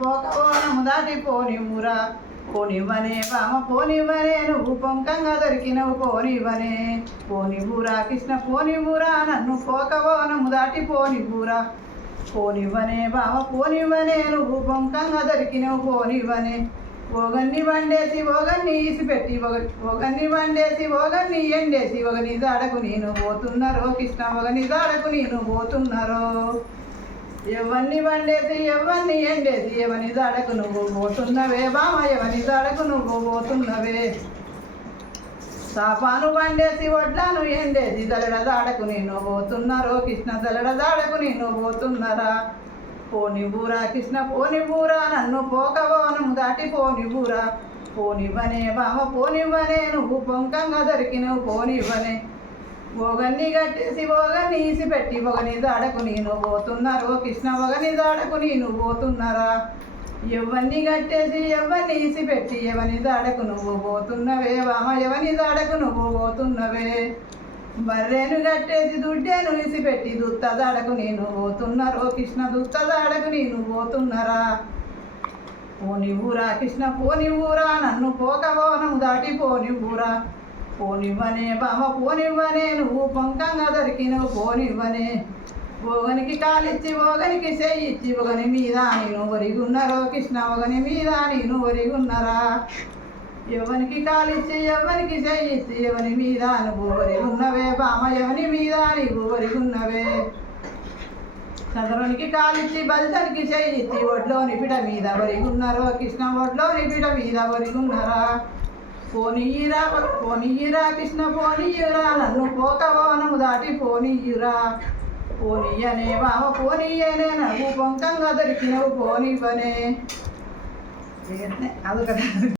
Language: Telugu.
పోకవోనము దాటి పోనివ్వురా. పోనివ్వనే బామ పోనివ్వనే, నువ్వు పొంకంగా దొరికినవు పోనివ్వనే. పోనివ్వురా కృష్ణ పోనివ్వురా, నన్ను పోకవోనము దాటి పోనివ్వురా. పోనివ్వనే బామ పోనివ్వనే, నువ్వు పొంకంగా దొరికినవు పోనివ్వనే. ఓగన్ని వండేసి ఓగన్ని ఈసిపెట్టి ఓగన్ని వండేసి ఓగన్ని ఎండేసి ఒకని దాడకు నేను పోతున్నారో కృష్ణ, ఒకని దాడకు నేను పోతున్నారో. ఎవరిని వండేసి ఎవరిని ఎండేసి ఎవని దాడకు నువ్వు పోతున్నవే బామ, ఎవని దాడకు నువ్వు పోతున్నవే. సాపాను వండేసి వడ్లాను ఎండేసి దళడ దాడకు నేను పోతున్నారో కృష్ణ, దళడ దాడకు నేను పోతున్నారా. పోనివ్వురా కృష్ణ పోనివ్వురా, నన్ను పోకవోనము దాటి పోనివ్వురా. పోనివ్వనే బామ పోనివ్వనే, నువ్వు పొంకంగా దొరికినవు పోనివ్వనే. ఓగన్ని కట్టేసి ఓగన్ని ఈసిపెట్టి ఒకని దాడకు నేను పోతున్నారో కృష్ణ, ఒకని దాడకు నేను పోతున్నారా. ఎవరిని కట్టేసి ఎవరిని ఈసిపెట్టి ఎవని దాడకు నువ్వు పోతున్నవే బామ, ఎవని దాడకు నువ్వు పోతున్నవే. బర్రెను కట్టేసి దుడ్డేను ఇసిపెట్టి దుత్త దాడకు నేను పోతున్నారో కృష్ణ, దుత్త దాడకు నేను పోతున్నారా. పోనివ్వురా కృష్ణ పోనివ్వురా, నన్ను పోకవోనము దాటి పోనివ్వురా. పోనివ్వనే బామ పోనివ్వనే, నువ్వు పొంకంగా దొరికినవు పోనివ్వనే. ఓగనికి కాలిచ్చి ఓగనికి చెయ్యిచ్చి ఒకని మీద నేను ఒరిగున్నారో కృష్ణ, ఒకని మీద నేను ఒరిగున్నరా. ఎవనికి కాలిచ్చి ఎవరికి చెయ్యిచ్చి ఎవని మీద నువ్వు ఒరిగున్నవే బామ, ఎవని మీద నీవు ఒరిగున్నవే. చంద్రునికి కాలిచ్చి బలితనికి చెయ్యిచ్చి ఒడ్లోని పిట మీద ఒరిగున్నారో కృష్ణ, ఒడ్లోని పిట మీద ఒరిగున్నరా. పోనీయురా కృష్ణ పోనీయురా, నన్ను పోకవోనము దాటి పోనీయురా. పోనీయనే బామ పోనీయనే, నువ్వు పొంకంగా దొరికినవు పోనివ్వనే. అది కదా.